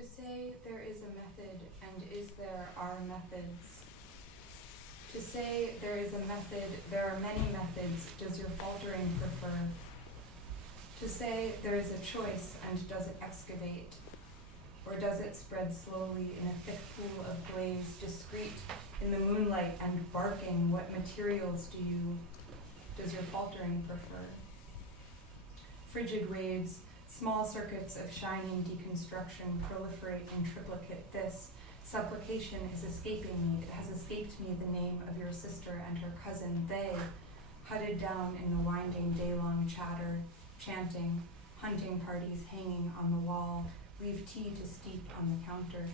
To say there is a method, and is there are methods. To say there is a method, there are many methods, does your faltering prefer? To say there is a choice, and does it excavate? Or does it spread slowly in a thick pool of glaze, discreet in the moonlight and barking? What materials does your faltering prefer? Frigid waves, small circuits of shining deconstruction proliferate in triplicate. This supplication is escaping me. It has escaped me the name of your sister and her cousin. They, hudded down in the winding day-long chatter, chanting, hunting parties hanging on the wall, leave tea to steep on the counter.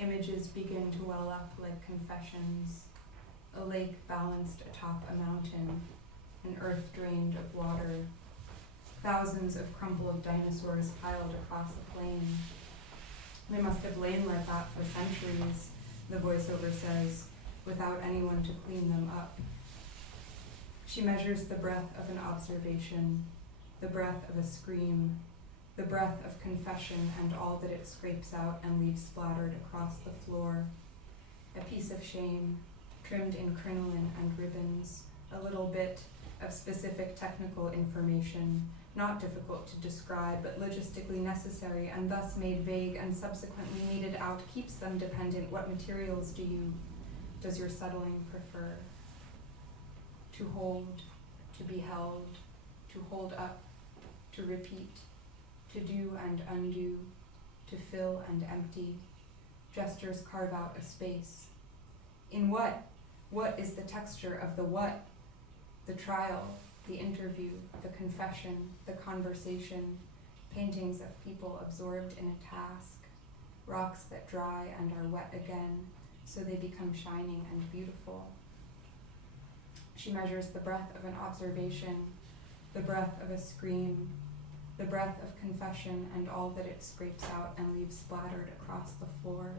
Images begin to well up like confessions. A lake balanced atop a mountain, an earth drained of water, thousands of crumpled dinosaurs piled across a plain. They must have lain like that for centuries, the voiceover says, without anyone to clean them up. She measures the breath of an observation, the breath of a scream, the breath of confession and all that it scrapes out and leaves splattered across the floor. A piece of shame, trimmed in crinoline and ribbons, a little bit of specific technical information, not difficult to describe, but logistically necessary and thus made vague and subsequently needed out, keeps them dependent. What materials does your settling prefer? To hold, to be held, to hold up, to repeat, to do and undo, to fill and empty. Gestures carve out a space. In what? What is the texture of the what? The trial, the interview, the confession, the conversation, paintings of people absorbed in a task, rocks that dry and are wet again, so they become shining and beautiful. She measures the breath of an observation, the breath of a scream, the breath of confession and all that it scrapes out and leaves splattered across the floor.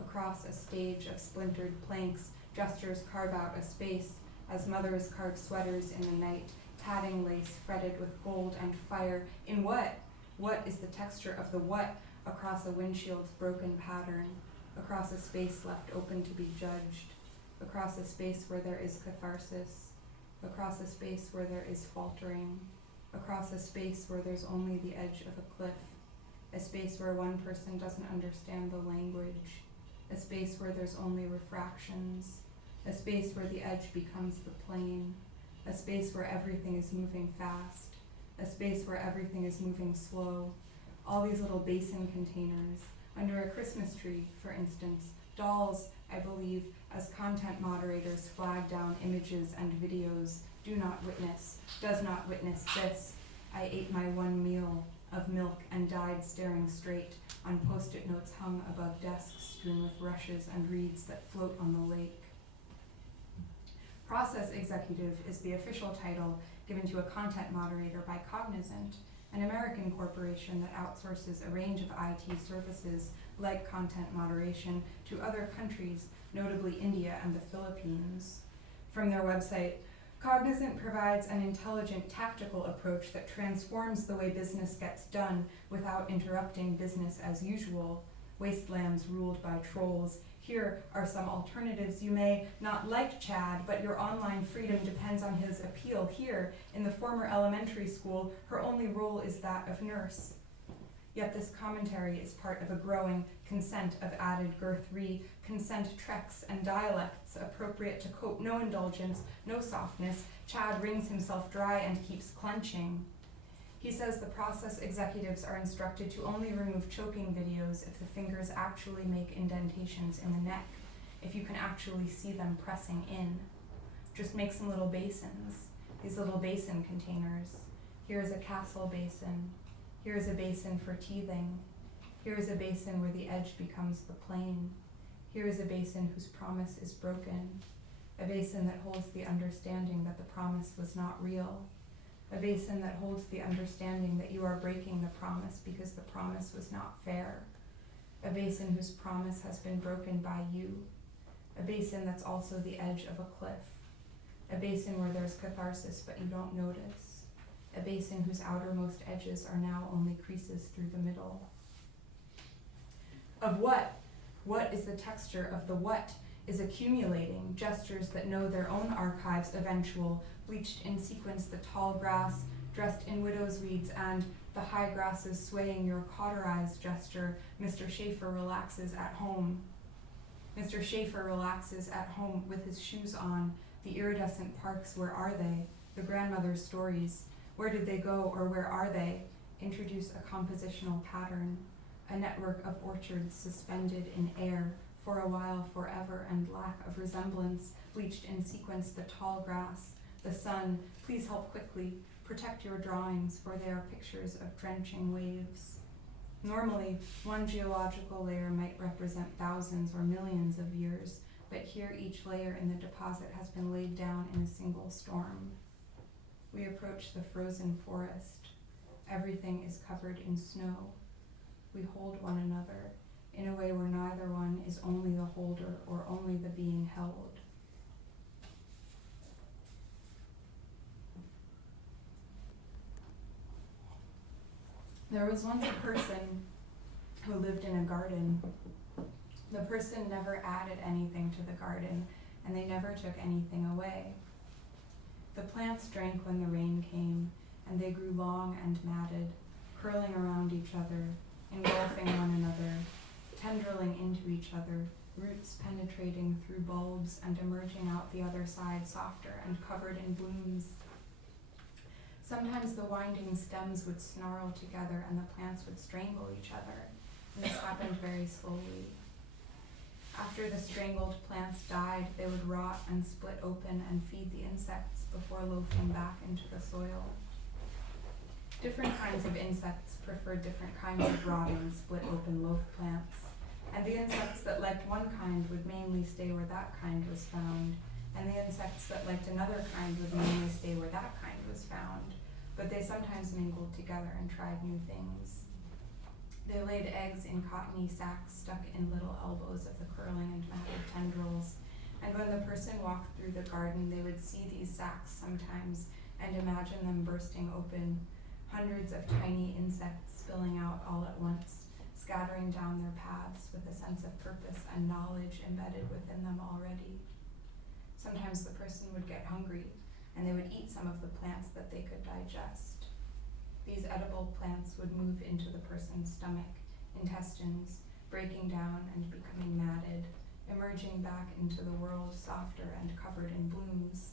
Across a stage of splintered planks, gestures carve out a space as mothers carve sweaters in the night, tatting lace fretted with gold and fire. In what? What is the texture of the what? Across a windshield's broken pattern, across a space left open to be judged, across a space where there is catharsis, across a space where there is faltering, across a space where there's only the edge of a cliff, a space where one person doesn't understand the language, a space where there's only refractions, a space where the edge becomes the plane, a space where everything is moving fast, a space where everything is moving slow. All these little basin containers, under a Christmas tree, for instance, dolls, I believe, as content moderators flag down images and videos, does not witness this. I ate my one meal of milk and died staring straight on post-it notes hung above desks strewn with rushes and reeds that float on the lake. Process executive is the official title given to a content moderator by Cognizant, an American corporation that outsources a range of IT services like content moderation to other countries, notably India and the Philippines. From their website, Cognizant provides an intelligent, tactical approach that transforms the way business gets done without interrupting business as usual. Wastelands ruled by trolls. Here are some alternatives. You may not like Chad, but your online freedom depends on his appeal. Here, in the former elementary school, her only role is that of nurse. Yet this commentary is part of a growing consent of added girth consent treks and dialects appropriate to cope. No indulgence, no softness. Chad wrings himself dry and keeps clenching. He says the process executives are instructed to only remove choking videos if the fingers actually make indentations in the neck, if you can actually see them pressing in. Just make some little basins, these little basin containers. Here is a castle basin. Here is a basin for teething. Here is a basin where the edge becomes the plane. Here is a basin whose promise is broken. A basin that holds the understanding that the promise was not real. A basin that holds the understanding that you are breaking the promise because the promise was not fair. A basin whose promise has been broken by you. A basin that's also the edge of a cliff. A basin where there's catharsis but you don't notice. A basin whose outermost edges are now only creases through the middle. Of what? What is the texture of the what is accumulating, gestures that know their own archives eventual, bleached in sequence the tall grass, dressed in widow's weeds, and the high grasses swaying your cauterized gesture. Mr. Schaefer relaxes at home. Mr. Schaefer relaxes at home with his shoes on. The iridescent parks, where are they? The grandmother's stories. Where did they go, or where are they? Introduce a compositional pattern, a network of orchards suspended in air, for a while, forever, and lack of resemblance, bleached in sequence the tall grass. The sun, please help quickly, protect your drawings, for they are pictures of drenching waves. Normally, one geological layer might represent thousands or millions of years, but here each layer in the deposit has been laid down in a single storm. We approach the frozen forest. Everything is covered in snow. We hold one another in a way where neither one is only the holder or only the being held. There was once a person who lived in a garden. The person never added anything to the garden, and they never took anything away. The plants drank when the rain came, and they grew long and matted, curling around each other, engulfing one another, tendriling into each other, roots penetrating through bulbs and emerging out the other side softer and covered in blooms. Sometimes the winding stems would snarl together and the plants would strangle each other, and this happened very slowly. After the strangled plants died, they would rot and split open and feed the insects before loafing back into the soil. Different kinds of insects prefer different kinds of rotting, split open loaf plants, and the insects that liked one kind would mainly stay where that kind was found, and the insects that liked another kind would mainly stay where that kind was found, but they sometimes mingled together and tried new things. They laid eggs in cottony sacks stuck in little elbows of the curling and matted tendrils, and when the person walked through the garden, they would see these sacks sometimes and imagine them bursting open, hundreds of tiny insects spilling out all at once, scattering down their paths with a sense of purpose and knowledge embedded within them already. Sometimes the person would get hungry, and they would eat some of the plants that they could digest. These edible plants would move into the person's stomach, intestines, breaking down and becoming matted, emerging back into the world softer and covered in blooms.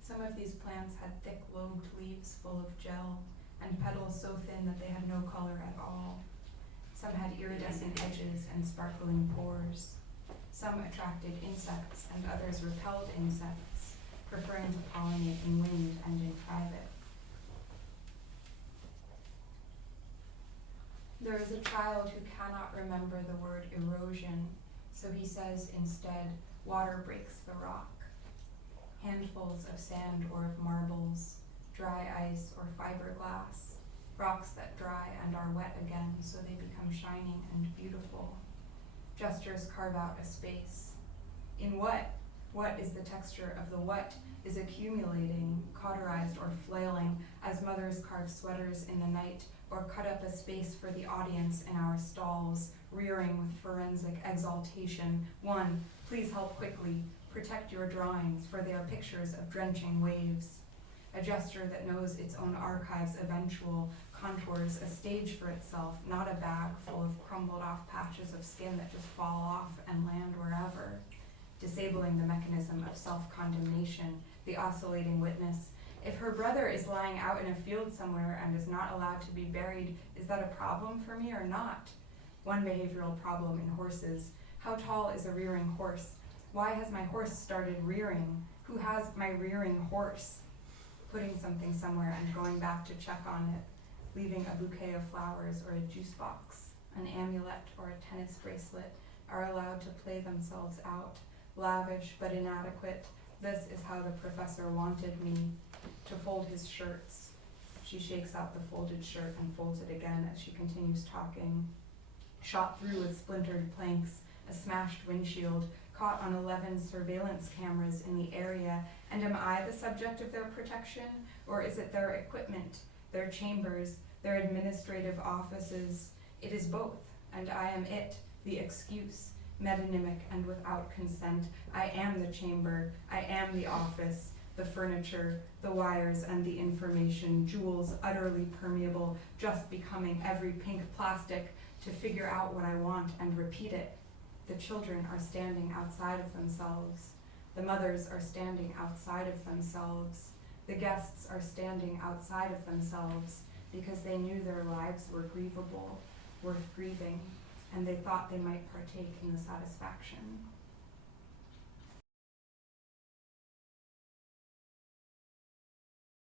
Some of these plants had thick lobed leaves full of gel and petals so thin that they had no color at all. Some had iridescent edges and sparkling pores. Some attracted insects and others repelled insects, preferring to pollinate in wind and in private. There is a child who cannot remember the word erosion, so he says instead, water breaks the rock. Handfuls of sand or of marbles, dry ice or fiberglass, rocks that dry and are wet again so they become shining and beautiful. Gestures carve out a space. In what? What is the texture of the what is accumulating, cauterized or flailing as mothers carve sweaters in the night or cut up a space for the audience in our stalls, rearing with forensic exaltation. One, please help quickly, protect your drawings, for they are pictures of drenching waves. A gesture that knows its own archives eventual, contours a stage for itself, not a bag full of crumbled off patches of skin that just fall off and land wherever. Disabling the mechanism of self-condemnation, the oscillating witness. If her brother is lying out in a field somewhere and is not allowed to be buried, is that a problem for me or not? One behavioral problem in horses. How tall is a rearing horse? Why has my horse started rearing? Who has my rearing horse? Putting something somewhere and going back to check on it, leaving a bouquet of flowers or a juice box, an amulet or a tennis bracelet, are allowed to play themselves out. Lavish but inadequate, this is how the professor wanted me to fold his shirts. She shakes out the folded shirt and folds it again as she continues talking. Shot through with splintered planks, a smashed windshield, caught on 11 surveillance cameras in the area, and am I the subject of their protection, or is it their equipment, their chambers, their administrative offices? It is both. and I am it, the excuse, metonymic and without consent. I am the chamber, I am the office, the furniture, the wires and the information, jewels utterly permeable, just becoming every pink plastic to figure out what I want and repeat it. The children are standing outside of themselves. The mothers are standing outside of themselves. The guests are standing outside of themselves because they knew their lives were grievable, worth grieving, and they thought they might partake in the satisfaction.